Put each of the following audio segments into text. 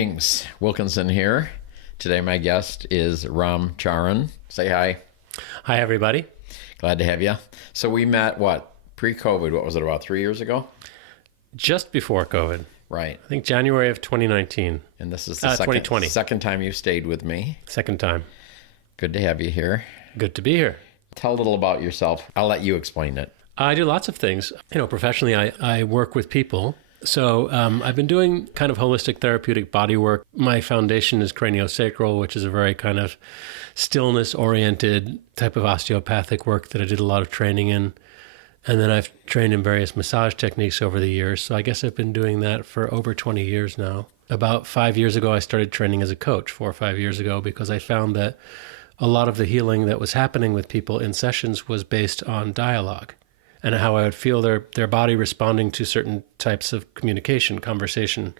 Greetings, Wilkinson here. Today my guest is Ram Charan. Say hi. Hi, everybody. Glad to have you. So we met, pre-COVID, what was it, about 3 years ago? Just before COVID. Right. I think January of 2019. And this is the 2020. second time you stayed with me. Second time. Good to have you here. Good to be here. Tell a little about yourself. I'll let you explain it. I do lots of things. Professionally, I work with people. So I've been doing kind of holistic therapeutic body work. My foundation is craniosacral, which is a very kind of stillness-oriented type of osteopathic work that I did a lot of training in. And then I've trained in various massage techniques over the years. So I guess I've been doing that for over 20 years now. About 5 years ago, I started training as a coach, 4 or 5 years ago, because I found that a lot of the healing that was happening with people in sessions was based on dialogue and how I would feel their body responding to certain types of communication, conversation,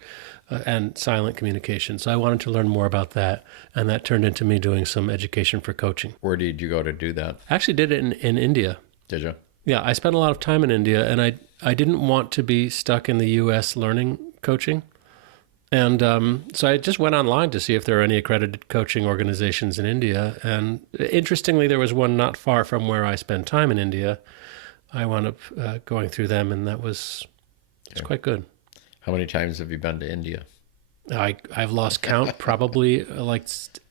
and silent communication. So I wanted to learn more about that, and that turned into me doing some education for coaching. Where did you go to do that? I actually did it in India. Did you? Yeah, I spent a lot of time in India, and I didn't want to be stuck in the U.S. learning coaching. And so I just went online to see if there are any accredited coaching organizations in India. And interestingly, there was one not far from where I spent time in India. I wound up going through them, and it's quite good. How many times have you been to India? I've lost count. Probably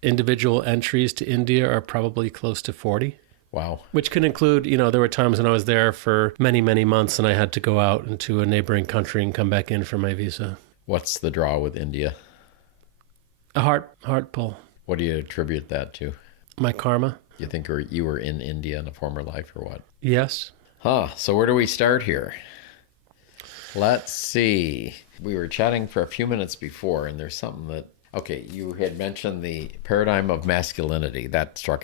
individual entries to India are probably close to 40. Wow. Which can include, there were times when I was there for many, many months and I had to go out into a neighboring country and come back in for my visa. What's the draw with India? A heart pull. What do you attribute that to? My karma. You think you were in India in a former life or what? Yes. So where do we start here? Let's see. We were chatting for a few minutes before, and there's something that, you had mentioned the paradigm of masculinity. That struck.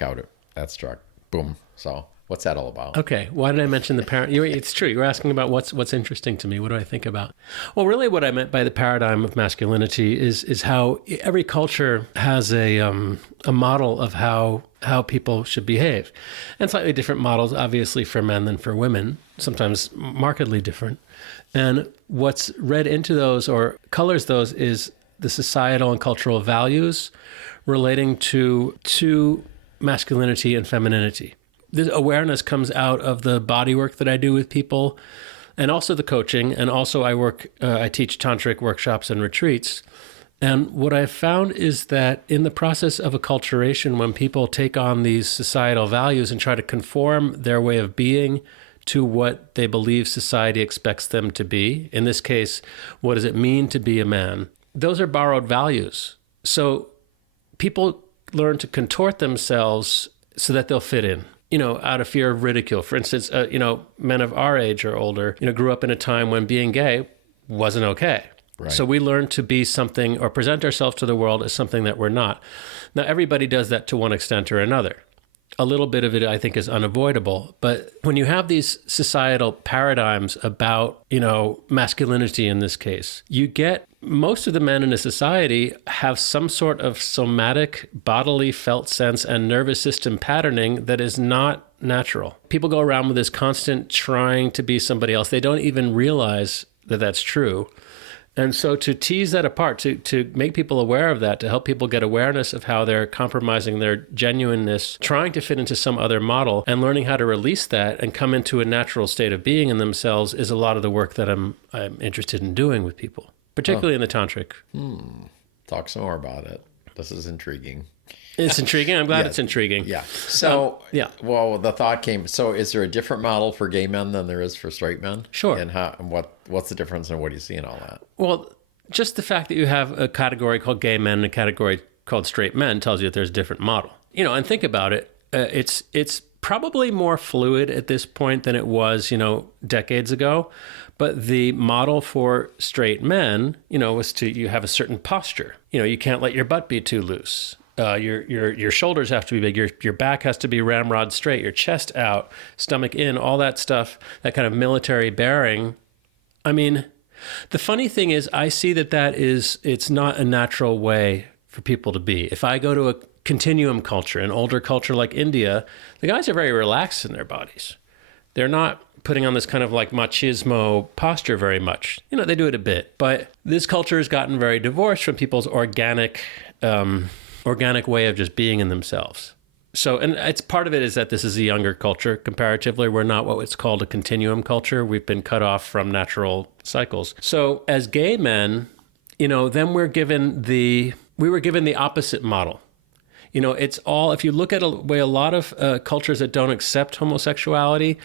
Boom. So what's that all about? Okay. Why did I mention the It's true. You were asking about what's interesting to me. What do I think about? Well, really what I meant by the paradigm of masculinity is how every culture has a model of how people should behave. And slightly different models, obviously, for men than for women, sometimes markedly different. And what's read into those or colors those is the societal and cultural values relating to masculinity and femininity. This awareness comes out of the body work that I do with people and also the coaching. And also I teach tantric workshops and retreats. And what I've found is that in the process of acculturation, when people take on these societal values and try to conform their way of being to what they believe society expects them to be, in this case, what does it mean to be a man? Those are borrowed values. So people learn to contort themselves so that they'll fit in, out of fear of ridicule. For instance, men of our age or older, grew up in a time when being gay wasn't okay. Right. So we learn to be something or present ourselves to the world as something that we're not. Now, everybody does that to one extent or another. A little bit of it, I think, is unavoidable. But when you have these societal paradigms about, masculinity in this case, you get most of the men in a society have some sort of somatic, bodily felt sense and nervous system patterning that is not natural. People go around with this constant trying to be somebody else. They don't even realize that that's true. And so to tease that apart, to make people aware of that, to help people get awareness of how they're compromising their genuineness, trying to fit into some other model, and learning how to release that and come into a natural state of being in themselves is a lot of the work that I'm interested in doing with people, particularly in the tantric. Talk some more about it. This is intriguing. It's intriguing. I'm glad it's intriguing. Yeah. So, well, the thought came, so is there a different model for gay men than there is for straight men? Sure. And what's the difference and what do you see in all that? Well, just the fact that you have a category called gay men and a category called straight men tells you that there's a different model. And think about it. It's probably more fluid at this point than it was, decades ago. But the model for straight men, was you have a certain posture. You can't let your butt be too loose. Your shoulders have to be big. Your back has to be ramrod straight. Your chest out, stomach in, all that stuff. That kind of military bearing. I mean, the funny thing is, I see it's not a natural way for people to be. If I go to a continuum culture, an older culture like India, the guys are very relaxed in their bodies. They're not putting on this kind of like machismo posture very much. You know, they do it a bit, but this culture has gotten very divorced from people's organic way of just being in themselves. So, and it's part of it is that this is a younger culture comparatively. We're not what it's called a continuum culture. We've been cut off from natural cycles. So as gay men, you know, then we were given the opposite model. You know, it's all, if you look at a way a lot of cultures that don't accept homosexuality,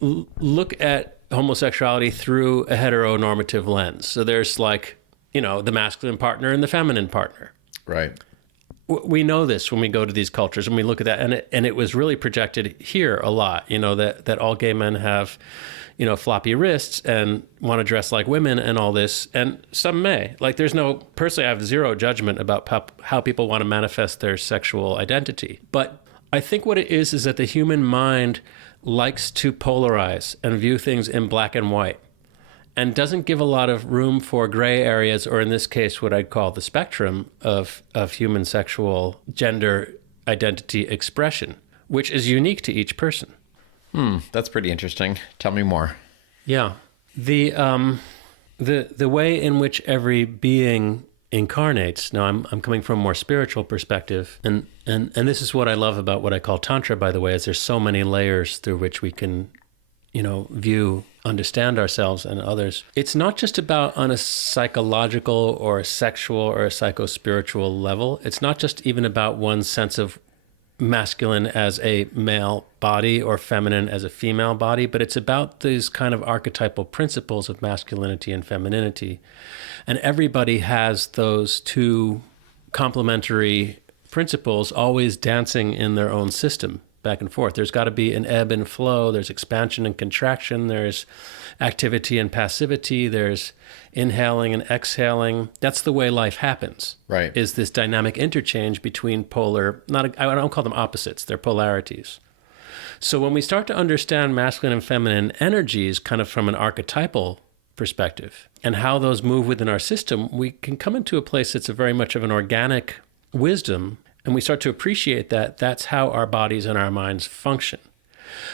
look at homosexuality through a heteronormative lens. So there's like, you know, the masculine partner and the feminine partner. Right. We know this when we go to these cultures and we look at that, and it was really projected here a lot, you know, that all gay men have, you know, floppy wrists and want to dress like women and all this. And some may. Like, personally, I have zero judgment about how people want to manifest their sexual identity. But I think what it is that the human mind likes to polarize and view things in black and white, and doesn't give a lot of room for gray areas, or in this case, what I'd call the spectrum of human sexual gender identity expression, which is unique to each person. That's pretty interesting. Tell me more. Yeah. The way in which every being incarnates. Now, I'm coming from a more spiritual perspective, and this is what I love about what I call Tantra, by the way, is there's so many layers through which we can, you know, understand ourselves and others. It's not just about on a psychological or a sexual or a psycho-spiritual level. It's not just even about one's sense of masculine as a male body or feminine as a female body, but it's about these kind of archetypal principles of masculinity and femininity. And everybody has those two complementary principles always dancing in their own system, back and forth. There's got to be an ebb and flow. There's expansion and contraction. There's activity and passivity. There's inhaling and exhaling. That's the way life happens. Right. Is this dynamic interchange between I don't call them opposites. They're polarities. So when we start to understand masculine and feminine energies kind of from an archetypal perspective and how those move within our system, we can come into a place that's very much of an organic wisdom. And we start to appreciate that that's how our bodies and our minds function.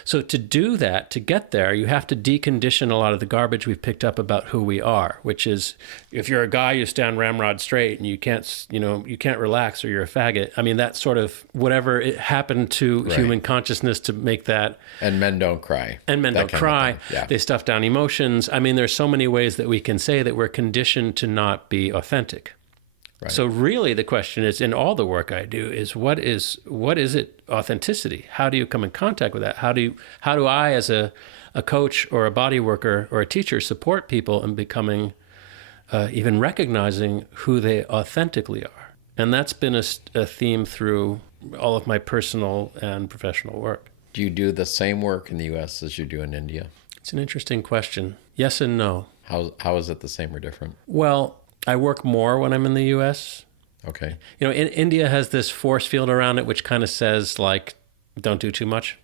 So to do that, to get there, you have to decondition a lot of the garbage we've picked up about who we are, which is, if you're a guy, you stand ramrod straight and you can't relax, or you're a faggot. I mean, that's sort of whatever it happened to human consciousness to make that. And men don't cry. And men don't cry. Yeah. They stuff down emotions. I mean, there's so many ways that we can say that we're conditioned to not be authentic. Right. So really the question is, in all the work I do, is what is it authenticity? How do you come in contact with that? How do I, as a coach or a body worker or a teacher, support people in becoming, even recognizing who they authentically are? And that's been a theme through all of my personal and professional work. Do you do the same work in the U.S. as you do in India? It's an interesting question. Yes and no. How is it the same or different? Well, I work more when I'm in the U.S. Okay. You know, India has this force field around it, which kind of says, like, don't do too much.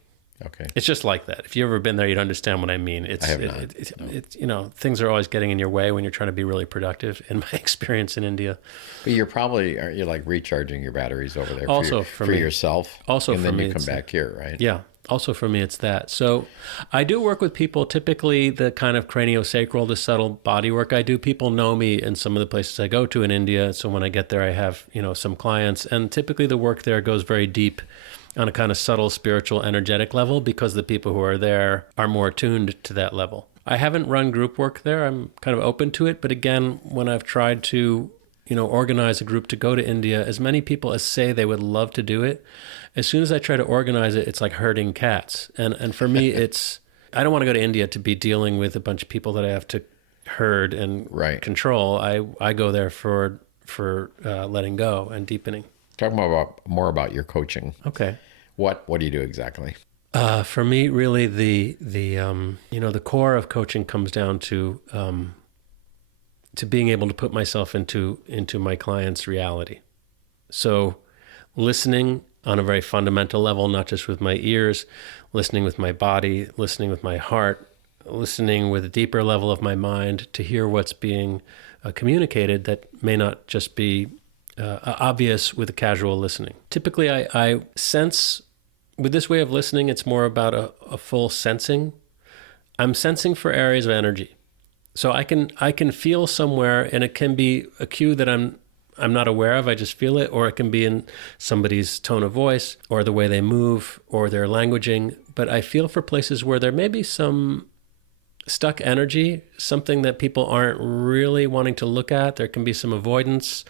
Okay. It's just like that. If you've ever been there, you'd understand what I mean. I have not. It's, you know, things are always getting in your way when you're trying to be really productive, in my experience in India. But you're like recharging your batteries over there also for yourself. Also and for then me, you come back here, right? Yeah. Also for me, it's that. So I do work with people, typically the kind of craniosacral, the subtle body work I do. People know me in some of the places I go to in India. So when I get there, I have, you know, some clients. And typically the work there goes very deep on a kind of subtle, spiritual, energetic level, because the people who are there are more attuned to that level. I haven't run group work there. I'm kind of open to it. But again, when I've tried to, you know, organize a group to go to India, as many people as say they would love to do it, as soon as I try to organize it, it's like herding cats. And for me, I don't want to go to India to be dealing with a bunch of people that I have to herd and control. I go there for letting go and deepening. Talk more about your coaching. Okay. What do you do exactly? For me, really, the core of coaching comes down to being able to put myself into my client's reality. So listening on a very fundamental level, not just with my ears, listening with my body, listening with my heart, listening with a deeper level of my mind to hear what's being communicated that may not just be obvious with a casual listening. Typically, I sense, with this way of listening, it's more about a full sensing I'm sensing for areas of energy. So I can feel somewhere, and it can be a cue that I'm not aware of. I just feel it, or it can be in somebody's tone of voice, or the way they move, or their languaging. But I feel for places where there may be some stuck energy, something that people aren't really wanting to look at. There can be some avoidance.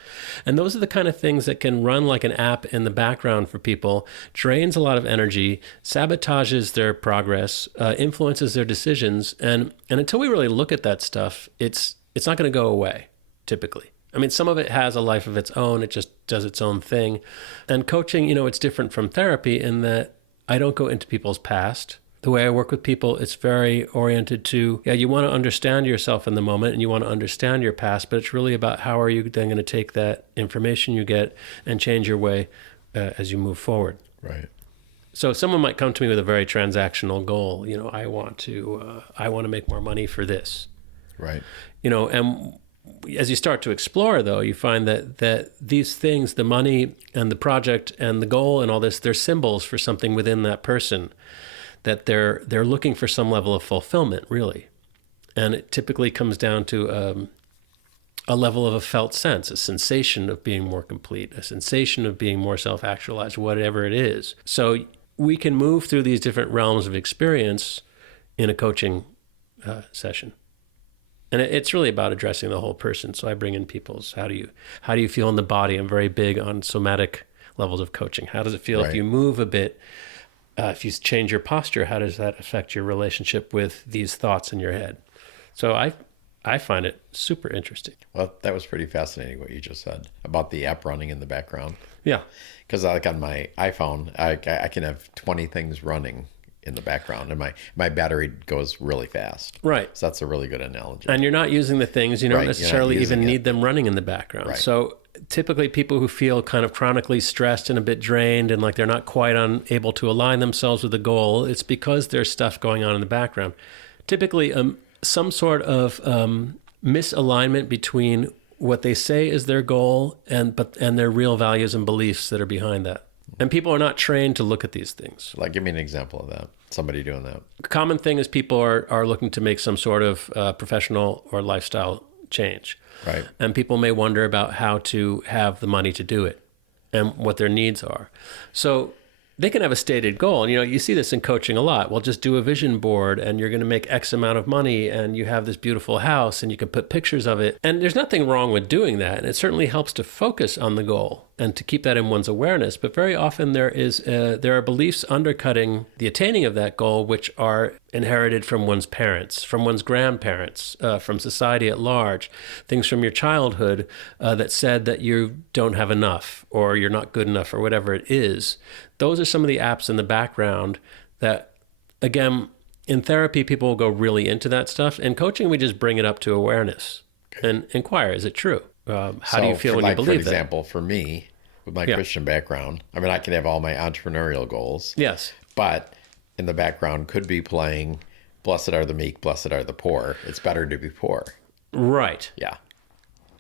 And those are the kind of things that can run like an app in the background for people, drains a lot of energy, sabotages their progress, influences their decisions. And until we really look at that stuff, it's not going to go away, typically. I mean, some of it has a life of its own. It just does its own thing. And coaching, it's different from therapy in that I don't go into people's past. The way I work with people, it's very oriented to, you want to understand yourself in the moment and you want to understand your past, but it's really about how are you then going to take that information you get and change your way as you move forward. Right. So someone might come to me with a very transactional goal. I want to make more money for this. Right. And as you start to explore, though, you find that these things, the money and the project and the goal and all this, they're symbols for something within that person, that they're looking for some level of fulfillment, really. And it typically comes down to a level of a felt sense, a sensation of being more complete, a sensation of being more self-actualized, whatever it is. So we can move through these different realms of experience in a coaching session. And it's really about addressing the whole person. So I bring in people's, how do you feel in the body? I'm very big on somatic levels of coaching. How does it feel if you move a bit? If you change your posture, how does that affect your relationship with these thoughts in your head? So I find it super interesting. Well, that was pretty fascinating what you just said about the app running in the background. Yeah. Because like on my iPhone, I can have 20 things running in the background, and my battery goes really fast. Right. So that's a really good analogy. And you're not using the things, you don't necessarily even need them running in the background. Right. So typically people who feel kind of chronically stressed and a bit drained and like they're not quite able to align themselves with the goal, it's because there's stuff going on in the background. Typically some sort of misalignment between what they say is their goal and their real values and beliefs that are behind that. And people are not trained to look at these things. Like, give me an example of that. Somebody doing that. The common thing is people are looking to make some sort of professional or lifestyle change. Right. And people may wonder about how to have the money to do it and what their needs are. So they can have a stated goal. And, you see this in coaching a lot. Well, just do a vision board and you're going to make X amount of money and you have this beautiful house and you can put pictures of it. And there's nothing wrong with doing that. And it certainly helps to focus on the goal and to keep that in one's awareness. But very often there are beliefs undercutting the attaining of that goal, which are inherited from one's parents, from one's grandparents, from society at large, things from your childhood that said that you don't have enough or you're not good enough or whatever it is. Those are some of the apps in the background that, again, in therapy, people will go really into that stuff. In coaching, we just bring it up to awareness and inquire, is it true? How do you feel when you believe that? For example, for me, with my Christian background, I mean, I can have all my entrepreneurial goals. Yes. But in the background could be playing, blessed are the meek, blessed are the poor. It's better to be poor. Right. Yeah.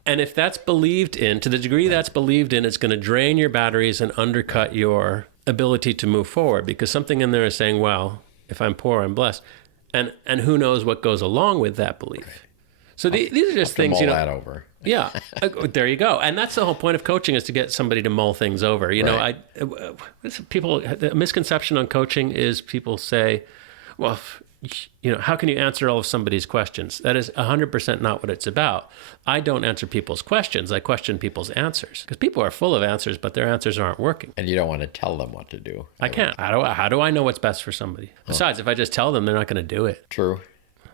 And if that's believed in, to the degree that's believed in, it's going to drain your batteries and undercut your ability to move forward, because something in there is saying, well, if I'm poor, I'm blessed. And who knows what goes along with that belief. Right. So these are just things, mull that over. Yeah, there you go. And that's the whole point of coaching, is to get somebody to mull things over. The misconception on coaching is people say, well, how can you answer all of somebody's questions? That is 100% not what it's about. I don't answer people's questions. I question people's answers, because people are full of answers, but their answers aren't working. And you don't want to tell them what to do. I can't. How do I know what's best for somebody? Besides, if I just tell them, they're not going to do it. True.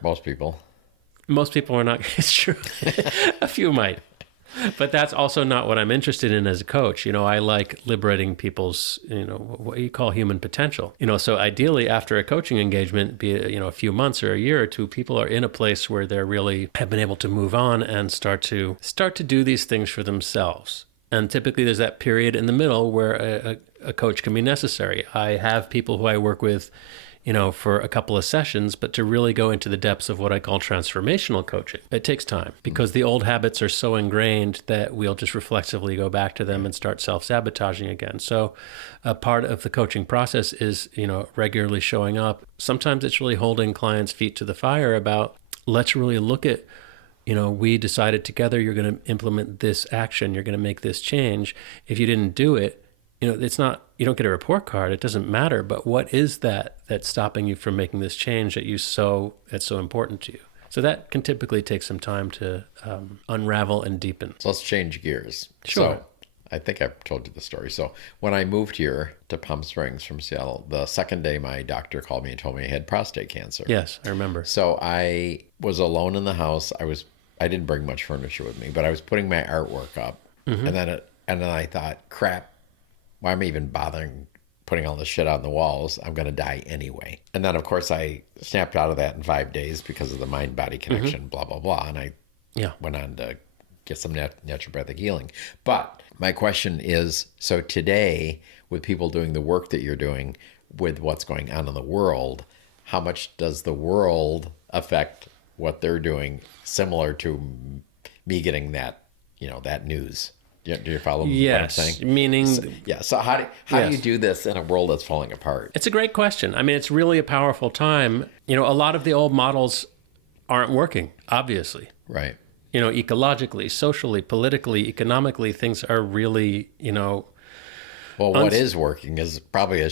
Most people are not. It's true. A few might. But that's also not what I'm interested in as a coach. I like liberating people's, what you call human potential. So ideally after a coaching engagement, be it, a few months or a year or two, people are in a place where they're really have been able to move on and start to do these things for themselves. And typically there's that period in the middle where a coach can be necessary. I have people who I work with for a couple of sessions, but to really go into the depths of what I call transformational coaching. It takes time because the old habits are so ingrained that we'll just reflexively go back to them and start self-sabotaging again. So a part of the coaching process is, regularly showing up. Sometimes it's really holding clients' feet to the fire about, let's really look at, we decided together you're going to implement this action, you're going to make this change. If you didn't do it, it's not, you don't get a report card, it doesn't matter, but what is that's stopping you from making this change that's so important to you? So that can typically take some time to unravel and deepen. So let's change gears. Sure. So I think I've told you the story. So when I moved here to Palm Springs from Seattle, the second day my doctor called me and told me I had prostate cancer. Yes, I remember. So I was alone in the house. I didn't bring much furniture with me, but I was putting my artwork up. Mm-hmm. And then I thought, crap, why am I even bothering putting all this shit on the walls? I'm going to die anyway. And then, of course, I snapped out of that in 5 days because of the mind-body connection, blah, blah, blah. And I went on to get some naturopathic healing. But my question is, so today, with people doing the work that you're doing with what's going on in the world, how much does the world affect what they're doing, similar to me getting that, that news? Do you follow what I'm saying? Meaning... So how do you do this in a world that's falling apart? It's a great question. I mean, it's really a powerful time. A lot of the old models aren't working, obviously. Right. Ecologically, socially, politically, economically, things are really, Well, what is working is probably a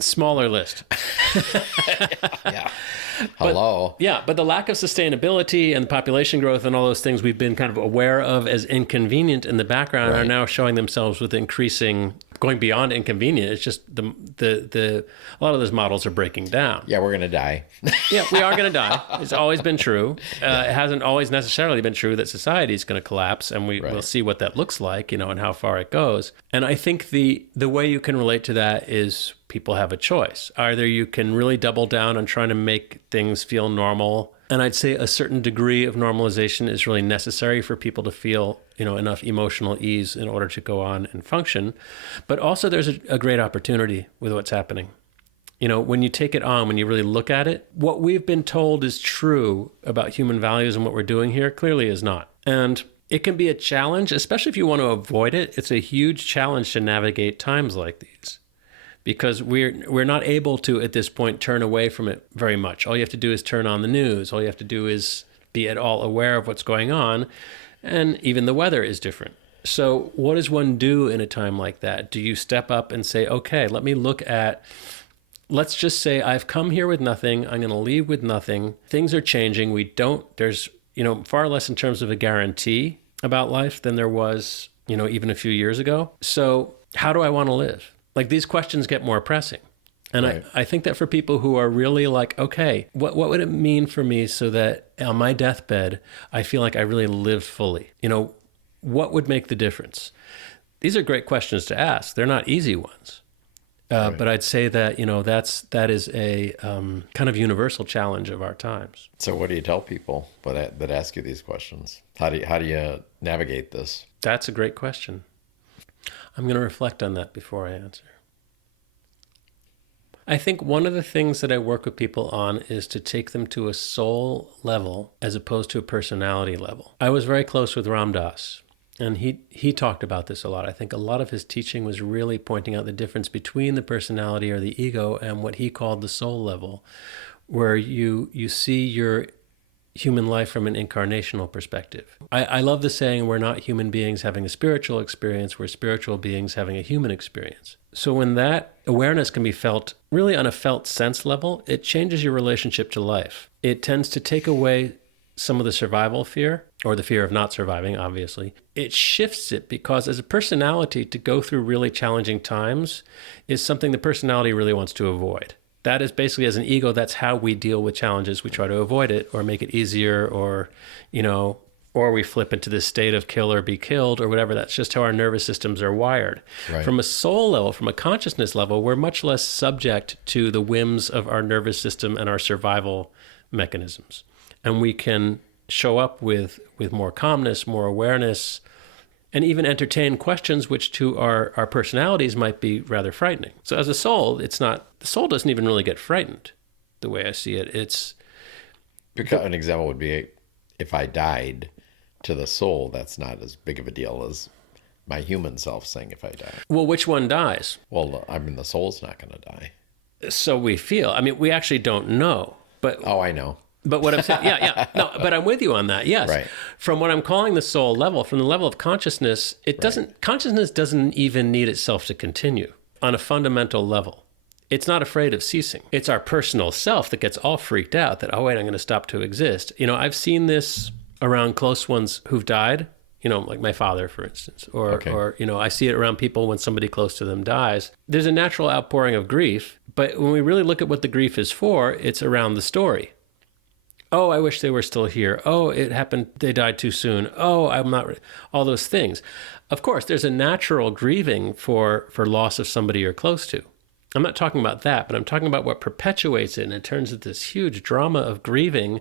smaller list. Yeah. Hello. But the lack of sustainability and population growth and all those things we've been kind of aware of as inconvenient in the background are now showing themselves with increasing, going beyond inconvenient. It's just a lot of those models are breaking down. Yeah, we're going to die. Yeah, we are going to die. It's always been true. It hasn't always necessarily been true that society is going to collapse, and we'll see what that looks like, and how far it goes. And I think the way you can relate to that is people have a choice. Either you can really double down on trying to make things feel normal, and I'd say a certain degree of normalization is really necessary for people to feel, enough emotional ease in order to go on and function. But also there's a great opportunity with what's happening. When you take it on, when you really look at it, what we've been told is true about human values and what we're doing here clearly is not. And it can be a challenge, especially if you want to avoid it. It's a huge challenge to navigate times like these, because we're not able to, at this point, turn away from it very much. All you have to do is turn on the news. All you have to do is be at all aware of what's going on. And even the weather is different. So what does one do in a time like that? Do you step up and say, okay, let me look at, let's just say I've come here with nothing. I'm going to leave with nothing. Things are changing. There's far less in terms of a guarantee about life than there was, even a few years ago. So how do I want to live? Like, these questions get more pressing. And right. I think that for people who are really like, okay, what would it mean for me so that on my deathbed, I feel like I really lived fully? What would make the difference? These are great questions to ask. They're not easy ones. Right. But I'd say that, that is a kind of universal challenge of our times. So what do you tell people that ask you these questions? How do you navigate this? That's a great question. I'm going to reflect on that before I answer. I think one of the things that I work with people on is to take them to a soul level as opposed to a personality level. I was very close with Ram Dass, and he talked about this a lot. I think a lot of his teaching was really pointing out the difference between the personality or the ego and what he called the soul level, where you see your human life from an incarnational perspective. I love the saying, we're not human beings having a spiritual experience, we're spiritual beings having a human experience. So when that awareness can be felt really on a felt sense level, it changes your relationship to life. It tends to take away some of the survival fear, or the fear of not surviving, obviously. It shifts it, because as a personality, to go through really challenging times is something the personality really wants to avoid. That is basically, as an ego, that's how we deal with challenges. We try to avoid it or make it easier, or, or we flip into this state of kill or be killed or whatever. That's just how our nervous systems are wired. Right. From a soul level, from a consciousness level, we're much less subject to the whims of our nervous system and our survival mechanisms. And we can show up with more calmness, more awareness, and even entertain questions which to our personalities might be rather frightening. So as a soul, the soul doesn't even really get frightened. the way I see it. It's Because an example would be if I died to the soul, that's not as big of a deal as my human self saying if I die. well, which one dies? Well, I mean, the soul's not going to die. So we feel. I mean, we actually don't know. But Oh, I know. But what I'm saying, yeah. No, but I'm with you on that. Yes. Right. From what I'm calling the soul level, from the level of consciousness, consciousness doesn't even need itself to continue on a fundamental level. It's not afraid of ceasing. It's our personal self that gets all freaked out that, oh, wait, I'm going to stop to exist. I've seen this around close ones who've died, like my father, for instance, or I see it around people when somebody close to them dies. There's a natural outpouring of grief, but when we really look at what the grief is for, it's around the story. Oh, I wish they were still here. Oh, it happened. They died too soon. Oh, I'm not. All those things. Of course, there's a natural grieving for loss of somebody you're close to. I'm not talking about that, but I'm talking about what perpetuates it, and it turns into this huge drama of grieving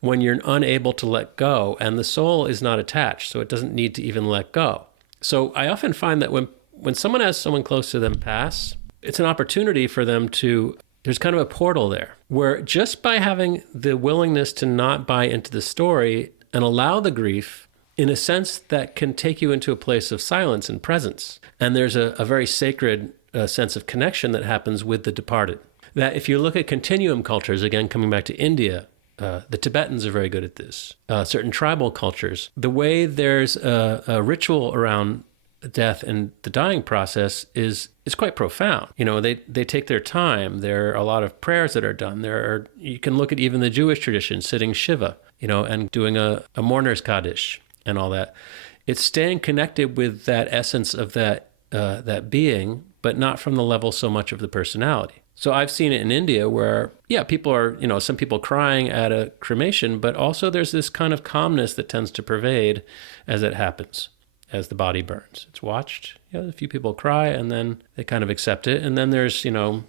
when you're unable to let go, and the soul is not attached, so it doesn't need to even let go. So I often find that when someone has someone close to them pass, it's an opportunity for them to. There's kind of a portal there where just by having the willingness to not buy into the story and allow the grief, in a sense that can take you into a place of silence and presence. And there's a very sacred sense of connection that happens with the departed. That if you look at continuum cultures, again, coming back to India, the Tibetans are very good at this. Certain tribal cultures, the way there's a ritual around death and the dying process is quite profound. They take their time. There are a lot of prayers that are done. You can look at even the Jewish tradition, sitting Shiva, and doing a mourner's Kaddish and all that. It's staying connected with that essence of that being, but not from the level so much of the personality. So I've seen it in India where, people are, some people crying at a cremation, but also there's this kind of calmness that tends to pervade as it happens. As the body burns. It's watched. A few people cry and then they kind of accept it. And then there's,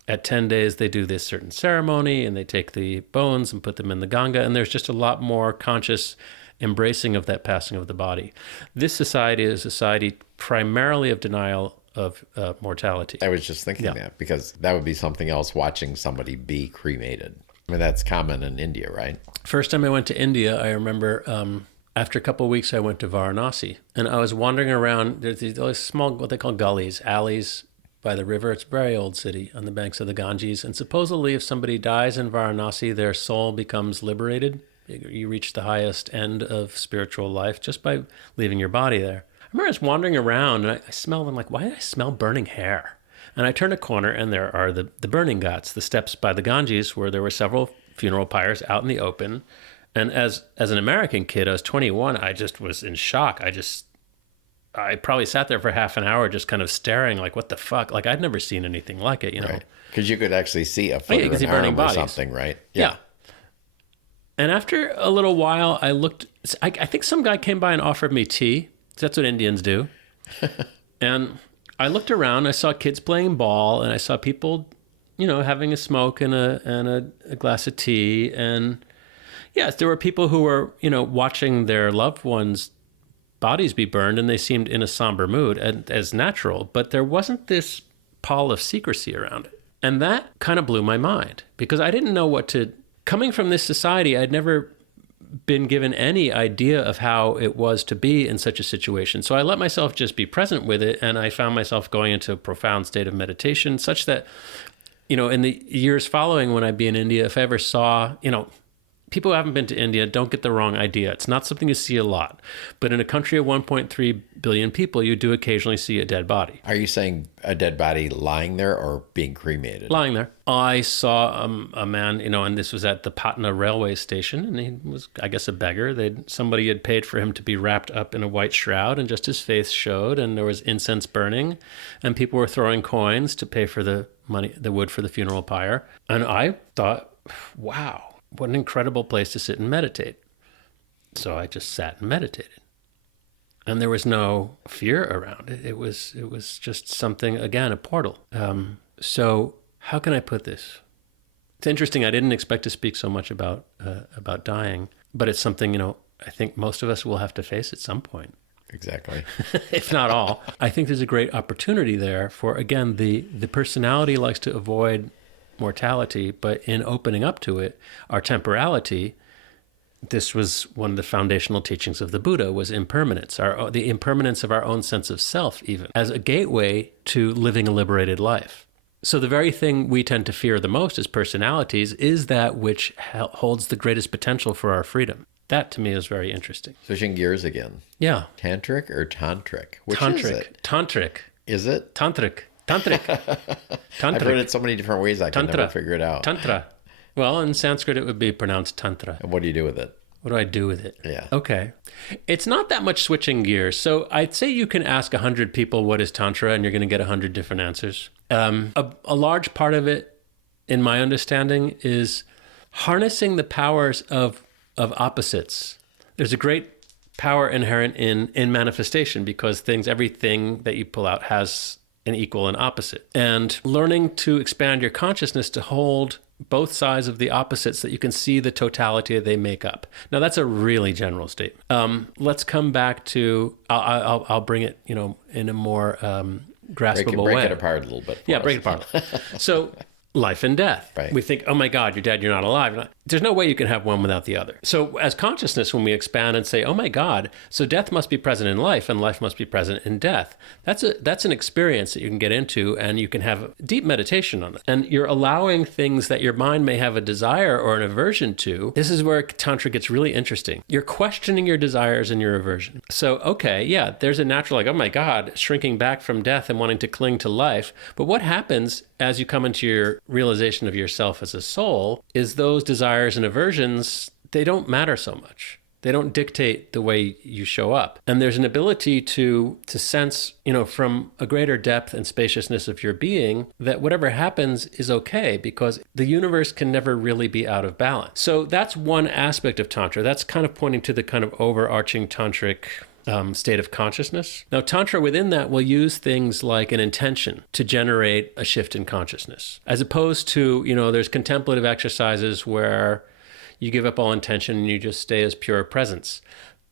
at 10 days, they do this certain ceremony and they take the bones and put them in the Ganga. And there's just a lot more conscious embracing of that passing of the body. This society is a society primarily of denial of mortality. I was just thinking that because that would be something else, watching somebody be cremated. I mean, that's common in India, right? First time I went to India, I remember... After a couple of weeks, I went to Varanasi, and I was wandering around. There's these small, what they call gullies, alleys by the river. It's a very old city on the banks of the Ganges. And supposedly, if somebody dies in Varanasi, their soul becomes liberated. You reach the highest end of spiritual life just by leaving your body there. I remember I was wandering around, and I smelled, I'm like, why did I smell burning hair? And I turned a corner, and there are the burning ghats, the steps by the Ganges, where there were several funeral pyres out in the open. And as an American kid, I was 21, I just was in shock. I probably sat there for half an hour just kind of staring like, what the fuck? Like, I'd never seen anything like it, Right. Because you could actually see a foot or an arm or something, right? Yeah. And after a little while, I looked, I think some guy came by and offered me tea. That's what Indians do. And I looked around, I saw kids playing ball, and I saw people, having a smoke and a glass of tea. And yes, there were people who were, watching their loved ones' bodies be burned, and they seemed in a somber mood, as natural. But there wasn't this pall of secrecy around it. And that kind of blew my mind, because I didn't know what to... Coming from this society, I'd never been given any idea of how it was to be in such a situation. So I let myself just be present with it, and I found myself going into a profound state of meditation, such that, in the years following when I'd be in India, if I ever saw, people who haven't been to India, don't get the wrong idea. It's not something you see a lot. But in a country of 1.3 billion people, you do occasionally see a dead body. Are you saying a dead body lying there or being cremated? Lying there. I saw a man, and this was at the Patna railway station, and he was, I guess, a beggar. Somebody had paid for him to be wrapped up in a white shroud, and just his face showed, and there was incense burning, and people were throwing coins to pay for the wood for the funeral pyre. And I thought, wow. What an incredible place to sit and meditate. So I just sat and meditated. And there was no fear around it. It was just something, again, a portal. So how can I put this? It's interesting. I didn't expect to speak so much about dying, but it's something, I think most of us will have to face at some point. Exactly. If not all. I think there's a great opportunity there for, again, the personality likes to avoid mortality, but in opening up to it, our temporality, this was one of the foundational teachings of the Buddha, was impermanence, the impermanence of our own sense of self, even as a gateway to living a liberated life. So the very thing we tend to fear the most as personalities is that which holds the greatest potential for our freedom. That to me is very interesting. Switching gears again. Yeah. Tantric or tantric? Which Tantric. is it? Tantric. Is it? Tantric. Tantric. I've heard it so many different ways I can never figure it out. Tantra. Well, in Sanskrit, it would be pronounced tantra. And what do you do with it? What do I do with it? Yeah. Okay. It's not that much switching gears. So I'd say you can ask 100 people what is Tantra, and you're going to get 100 different answers. A large part of it, in my understanding, is harnessing the powers of opposites. There's a great power inherent in manifestation, because everything that you pull out has an equal and opposite. And learning to expand your consciousness to hold both sides of the opposites, that you can see the totality that they make up. Now, that's a really general statement. Let's come back to, I'll bring it, in a more graspable way. Break it apart a little bit. Yeah, break it apart. So life and death. Right. We think, oh my God, you're dead, you're not alive. There's no way you can have one without the other. So as consciousness, when we expand and say, oh my God, so death must be present in life and life must be present in death. That's an experience that you can get into, and you can have deep meditation on it. And you're allowing things that your mind may have a desire or an aversion to. This is where Tantra gets really interesting. You're questioning your desires and your aversion. So, okay, yeah, there's a natural, like, oh my God, shrinking back from death and wanting to cling to life. But what happens as you come into your realization of yourself as a soul is those desires and aversions, they don't matter so much. They don't dictate the way you show up. And there's an ability to sense, from a greater depth and spaciousness of your being, that whatever happens is okay, because the universe can never really be out of balance. So that's one aspect of Tantra. That's kind of pointing to the kind of overarching tantric state of consciousness. Now, Tantra within that will use things like an intention to generate a shift in consciousness, as opposed to, there's contemplative exercises where you give up all intention and you just stay as pure presence.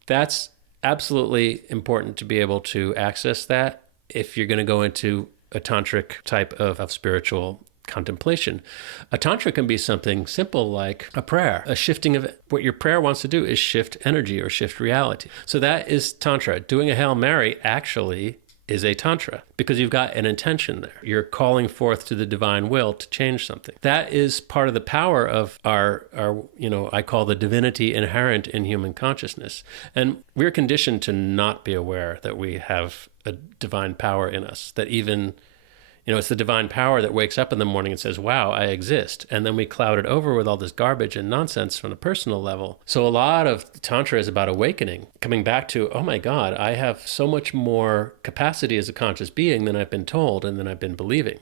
That's absolutely important to be able to access that if you're going to go into a tantric type of spiritual contemplation. A tantra can be something simple like a prayer. A shifting of what your prayer wants to do is shift energy or shift reality. So that is tantra. Doing a Hail Mary actually is a tantra, because you've got an intention there. You're calling forth to the divine will to change something. That is part of the power of our I call the divinity inherent in human consciousness. And we're conditioned to not be aware that we have a divine power in us, that even it's the divine power that wakes up in the morning and says, wow, I exist. And then we cloud it over with all this garbage and nonsense from a personal level. So a lot of Tantra is about awakening, coming back to, oh my God, I have so much more capacity as a conscious being than I've been told and than I've been believing.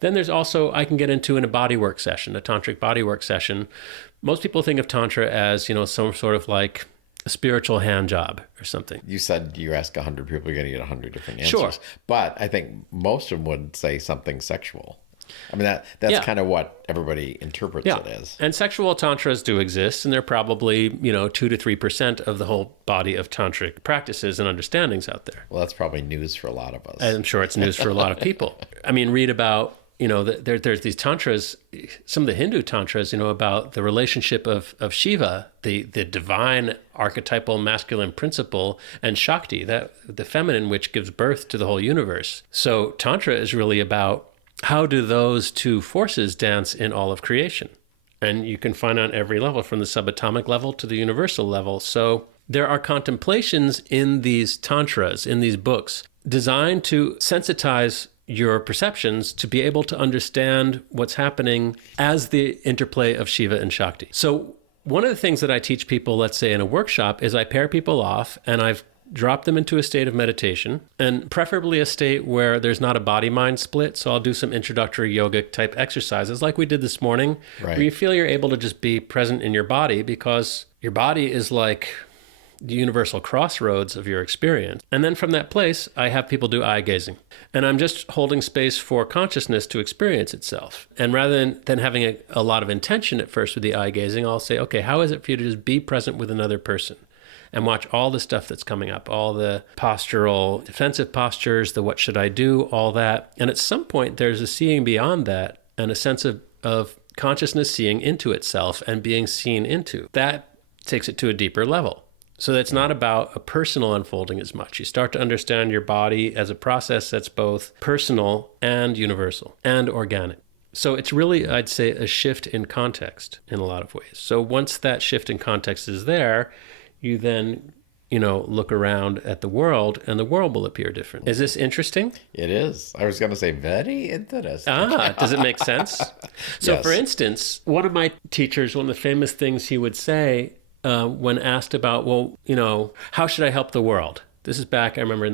Then there's also, I can get into in a bodywork session, a tantric bodywork session. Most people think of Tantra as, some sort of like a spiritual hand job or something. You said you ask 100 people, you're going to get 100 different answers. Sure. But I think most of them would say something sexual. I mean, that's kind of what everybody interprets it as. And sexual tantras do exist, and they're probably, 2 to 3% of the whole body of tantric practices and understandings out there. Well, that's probably news for a lot of us. I'm sure it's news for a lot of people. I mean, read about, there's these tantras, some of the Hindu tantras, about the relationship of Shiva, the divine archetypal masculine principle, and Shakti, the feminine, which gives birth to the whole universe. So Tantra is really about how do those two forces dance in all of creation? And you can find on every level, from the subatomic level to the universal level. So there are contemplations in these tantras, in these books, designed to sensitize your perceptions to be able to understand what's happening as the interplay of Shiva and Shakti. So one of the things that I teach people, let's say in a workshop, is I pair people off and I've dropped them into a state of meditation, and preferably a state where there's not a body-mind split. So I'll do some introductory yogic type exercises like we did this morning, right, where you feel you're able to just be present in your body, because your body is like the universal crossroads of your experience. And then from that place, I have people do eye gazing. And I'm just holding space for consciousness to experience itself. And rather than having a lot of intention at first with the eye gazing, I'll say, okay, how is it for you to just be present with another person and watch all the stuff that's coming up, all the postural defensive postures, the what should I do, all that. And at some point, there's a seeing beyond that and a sense of of consciousness seeing into itself and being seen into. That takes it to a deeper level. So that's not about a personal unfolding as much. You start to understand your body as a process that's both personal and universal and organic. So it's really, I'd say, a shift in context in a lot of ways. So once that shift in context is there, you then, look around at the world and the world will appear different. Is this interesting? It is. I was going to say very interesting. Does it make sense? So Yes. for instance, one of my teachers, one of the famous things he would say when asked about, how should I help the world? This is back, I remember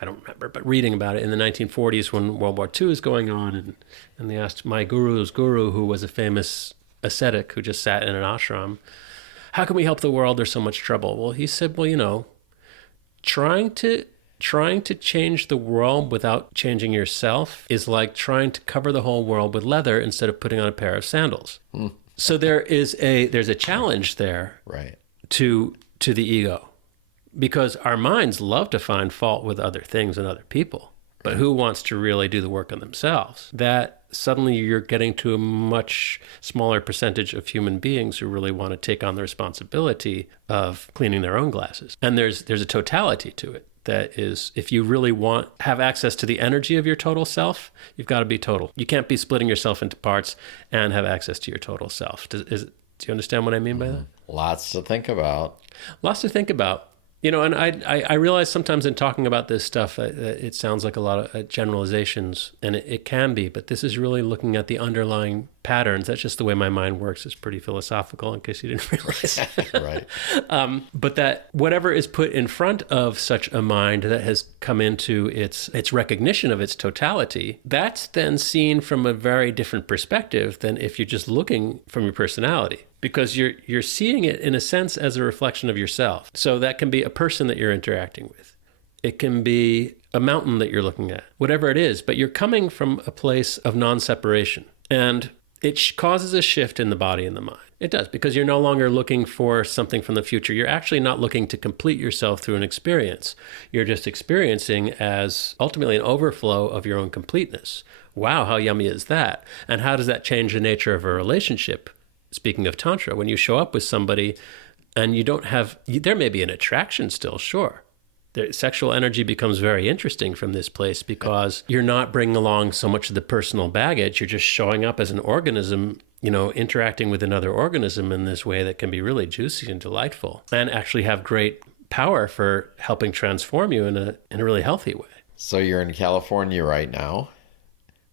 I don't remember, but reading about it in the 1940s when World War II is going on. And they asked my guru's guru, who was a famous ascetic who just sat in an ashram, how can we help the world? There's so much trouble. Well, he said, trying to change the world without changing yourself is like trying to cover the whole world with leather instead of putting on a pair of sandals. So there's a challenge there, Right. to the ego. Because our minds love to find fault with other things and other people, but who wants to really do the work on themselves? That suddenly you're getting to a much smaller percentage of human beings who really want to take on the responsibility of cleaning their own glasses. And there's a totality to it. That is, if you really have access to the energy of your total self, you've got to be total. You can't be splitting yourself into parts and have access to your total self. Do you understand what I mean by that? Lots to think about. Lots to think about. And I realize sometimes in talking about this stuff, it sounds like a lot of generalizations, and it can be, but this is really looking at the underlying patterns. That's just the way my mind works. It's pretty philosophical, in case you didn't realize. Right. But that whatever is put in front of such a mind that has come into its recognition of its totality, that's then seen from a very different perspective than if you're just looking from your personality. Because you're seeing it in a sense as a reflection of yourself. So that can be a person that you're interacting with. It can be a mountain that you're looking at, whatever it is, but you're coming from a place of non-separation. And it causes a shift in the body and the mind. It does, because you're no longer looking for something from the future. You're actually not looking to complete yourself through an experience. You're just experiencing as ultimately an overflow of your own completeness. Wow, how yummy is that? And how does that change the nature of a relationship? Speaking of Tantra, when you show up with somebody and there may be an attraction still, sure. The sexual energy becomes very interesting from this place because you're not bringing along so much of the personal baggage. You're just showing up as an organism, interacting with another organism in this way that can be really juicy and delightful and actually have great power for helping transform you in a really healthy way. So you're in California right now.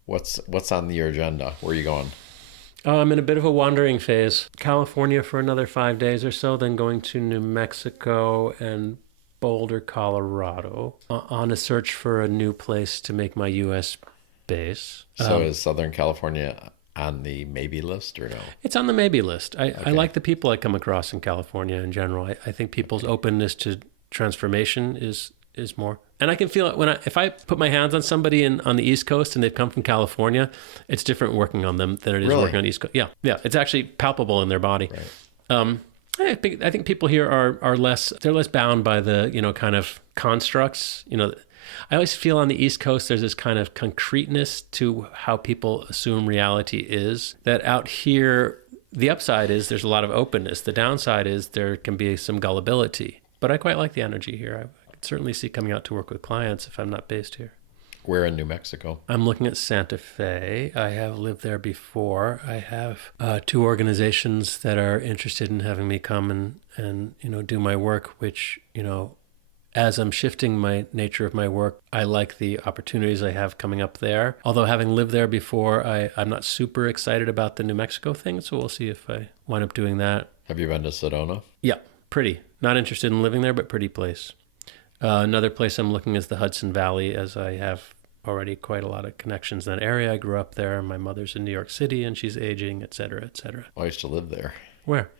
What's on your agenda? Where are you going? I'm in a bit of a wandering phase. California for another 5 days or so, then going to New Mexico and Boulder, Colorado, on a search for a new place to make my U.S. base. So is Southern California on the maybe list or no? It's on the maybe list. I like the people I come across in California in general. I think people's openness to transformation is more. And I can feel it if I put my hands on somebody on the East Coast and they've come from California, it's different working on them than it is working on the East Coast. Yeah, it's actually palpable in their body. Right. I think people here are less bound by the kind of constructs. I always feel on the East Coast there's this kind of concreteness to how people assume reality is. That out here, the upside is there's a lot of openness. The downside is there can be some gullibility. But I quite like the energy here. Certainly see coming out to work with clients if I'm not based here. Where in New Mexico? I'm looking at Santa Fe. I have lived there before. I have 2 organizations that are interested in having me come and do my work, which, as I'm shifting my nature of my work, I like the opportunities I have coming up there. Although having lived there before, I'm not super excited about the New Mexico thing, so we'll see if I wind up doing that. Have you been to Sedona? Yeah, pretty. Not interested in living there, but pretty place. Another place I'm looking is the Hudson Valley, as I have already quite a lot of connections in that area. I grew up there. My mother's in New York City, and she's aging, et cetera, et cetera. I used to live there. Where?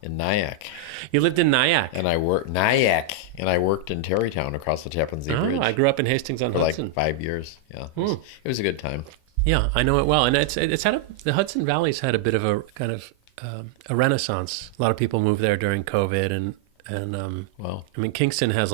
In Nyack. You lived in Nyack? And I worked in Tarrytown across the Tappan Zee Bridge. I grew up in Hastings on Hudson. Like 5 years. Yeah, it was a good time. Yeah, I know it well. And the Hudson Valley's had a bit of a kind of a renaissance. A lot of people moved there during COVID, and Well, I mean, Kingston has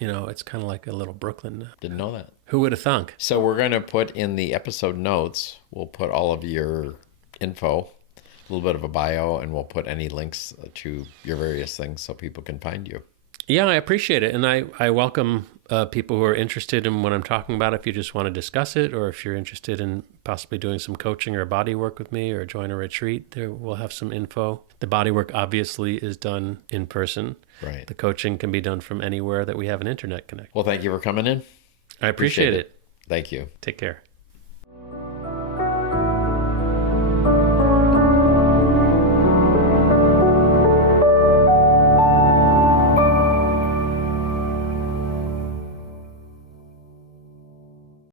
it's kind of like a little Brooklyn. Didn't know that. Who would have thunk? So we're going to put in the episode notes, we'll put all of your info, a little bit of a bio, and we'll put any links to your various things so people can find you. Yeah, I appreciate it. And I welcome people who are interested in what I'm talking about. If you just want to discuss it, or if you're interested in possibly doing some coaching or body work with me or join a retreat, there we'll have some info. The body work obviously is done in person. Right. The coaching can be done from anywhere that we have an internet connection. Well, thank you for coming in. I appreciate it. Thank you. Take care.